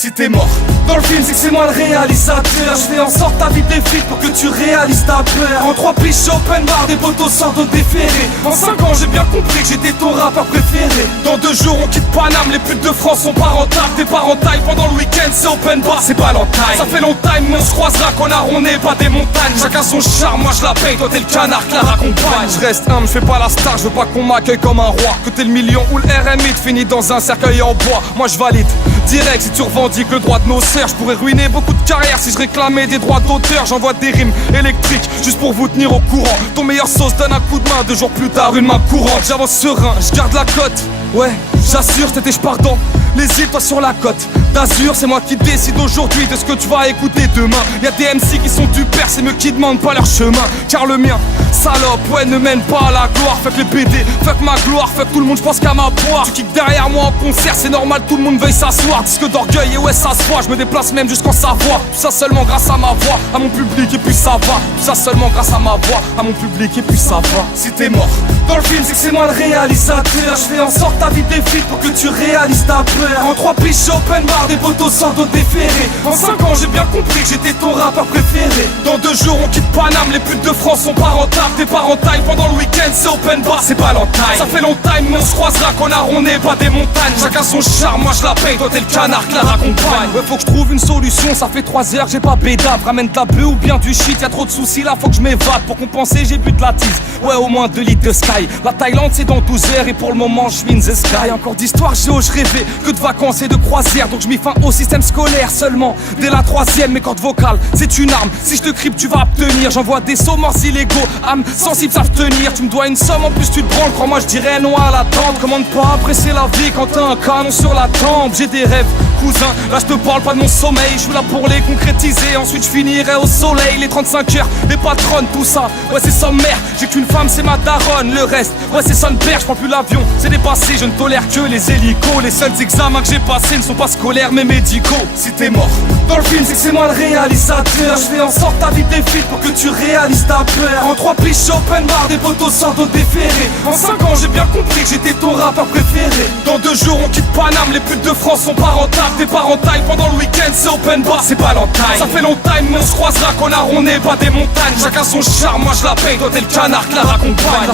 Si t'es mort dans le film, c'est que c'est moi le réalisateur. Je fais en sorte ta vie défile pour que tu réalises ta peur. En 3 piches open bar, des potos sortent d'autres déférés. En 5 ans j'ai bien compris que j'étais ton rappeur préféré. Dans 2 jours on quitte Paname, les putes de France sont pas rentables. T'es pas rentable pendant le week-end, c'est open bar, c'est pas l'entaille. Ça fait longtemps mais on se croisera, connard, on n'est pas des montagnes. Chacun son charme, moi je la paye, toi t'es le canard que la raccompagne. Je reste humble, je fais pas la star, je veux pas qu'on m'accueille comme un roi. Que t'es le million ou le RMI te finit dans un cercueil en bois. Moi je valide direct si tu revendiques le droit de nos sœurs. Je pourrais ruiner beaucoup de carrières si je réclamais des droits d'auteur. J'envoie des rimes électriques juste pour vous tenir au courant. Ton meilleur sauce donne un coup de main, 2 jours plus tard une main courante. J'avance serein, je garde la cote. Ouais, j'assure, t'étais je pars dans les îles, toi sur la côte d'Azur. C'est moi qui décide aujourd'hui de ce que tu vas écouter demain. Y'a des MC qui sont du père, c'est mieux qui demandent pas leur chemin. Car le mien, salope, ouais, ne mène pas à la gloire. Fuck les PD, fuck ma gloire, fuck tout le monde, je pense qu'à ma poire. Tu kicks derrière moi en concert, c'est normal, tout le monde veuille s'asseoir. Disque d'orgueil et ouais ça se voit, je me déplace même jusqu'en Savoie. Tout ça seulement grâce à ma voix, à mon public et puis ça va. Tout ça seulement grâce à ma voix, à mon public et puis ça va. Si t'es mort dans le film, c'est que c'est moi le réalisateur. Je fais en sorte ta vie défile pour que tu réalises ta peur. En 3 piches open bar, des potos sortent d'autres déférés. En 5 ans j'ai bien compris que j'étais ton rappeur préféré. Dans 2 jours on quitte Paname, les putes de France sont pas rentables. T'es pas rentable pendant le week-end, c'est open bar, c'est pas l'entaille. Ça fait longtemps mais on se croisera, connard, on n'est pas des montagnes. Chacun son charme, moi je la paye, toi t'es le canard que la raccompagne. Ouais, faut que je trouve une solution, ça fait 3 heures que j'ai pas bédave. Ramène de la bœuf ou bien du shit, y'a trop de soucis là, faut que je m'évade. Pour compenser j'ai bu de la tise, ouais au moins 2 litres de Sky. La Thaïlande c'est dans 12 heures et pour le moment je suis in the sky. Encore d'histoires j'ose rêver que de vacances et de croisières. Donc je mets fin au système scolaire seulement dès la 3ème. Mes cordes vocales c'est une arme, si je te crypte tu vas obtenir. J'envoie des sauts morts illégaux, âmes sensibles savent tenir. Tu me dois une somme en plus tu te branles, crois-moi je dirais non à l'attente. Comment ne pas apprécier la vie quand t'as un canon sur la tempe. J'ai des rêves cousin, là je te parle pas de mon sommeil. Je suis là pour les concrétiser, ensuite je finirai au soleil. Les 35 heures, les patronnes, tout ça, ouais c'est sommaire. J'ai qu'une femme c'est ma daronne, le reste, ouais c'est son père. Je prends plus l'avion, c'est dépassé, je ne tolère que les hélicos. Les seuls examens que j'ai passés ne sont pas scolaires mais médicaux. Si t'es mort dans le film, c'est que c'est moi le réalisateur. Je fais en sorte ta vie défile pour que tu réalises ta peur. En 3 piches open bar, des potos sortent d'autres déférés. En 5 ans j'ai bien compris que j'étais ton rappeur préféré. Dans 2 jours on quitte Paname, les putes de France sont pas rentables. T'es pas rentable pendant le week-end, c'est open bar, c'est pas l'entaille. Ça fait longtemps mais on se croisera, connard, on n'est pas des montagnes. Chacun son charme, moi je la paye, toi t'es le canard que la raccompagne.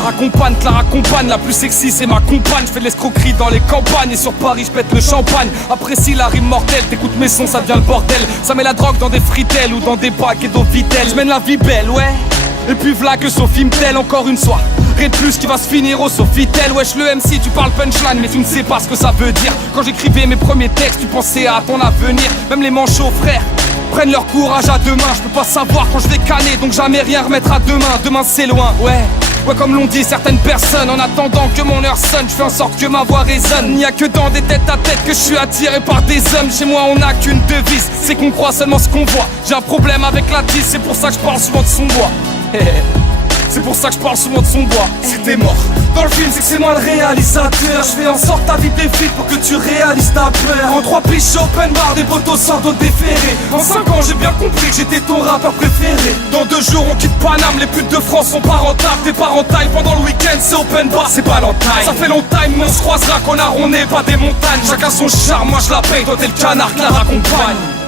Que la raccompagne, la plus sexy c'est ma compagne. Je fais de l'escroquerie dans les campagnes et sur Paris je pète le champagne. Apprécie la rime mortelle, t'écoutes mes sons ça devient le bordel. Ça met la drogue dans des fritelles ou dans des paquets d'eau Vitel. Je mène la vie belle, ouais. Et puis v'là que Sophie m'telle encore une soirée. Rien de plus qui va se finir au Sofitel. Wesh le MC tu parles punchline mais tu ne sais pas ce que ça veut dire. Quand j'écrivais mes premiers textes tu pensais à ton avenir. Même les manchots frères prennent leur courage à 2 mains. Je peux pas savoir quand je vais canner donc jamais rien remettre à demain. Demain c'est loin, ouais. Ouais comme l'ont dit certaines personnes. En attendant que mon heure sonne, je fais en sorte que ma voix résonne. Il n'y a que dans des têtes à tête que je suis attiré par des hommes. Chez moi on n'a qu'une devise, c'est qu'on croit seulement ce qu'on voit. J'ai un problème avec la tisse, c'est pour ça que je parle souvent de son bois. C'est pour ça que je parle souvent de son bois. Si t'es mort dans le film, c'est que c'est moi le réalisateur. Je fais en sorte ta vie défile pour que tu réalises ta peur. En 3 piches open bar, des potos sortent d'autres déférés. En 5 ans j'ai bien compris que j'étais ton rappeur préféré. Dans 2 jours on quitte Paname, les putes de France sont pas rentables. T'es pas rentable pendant le week-end, c'est open bar, c'est pas l'entaille. Ça fait longtemps mais on se croisera, connard, on n'est pas des montagnes. Chacun son charme, moi je la paye, toi t'es le canard que la raccompagne.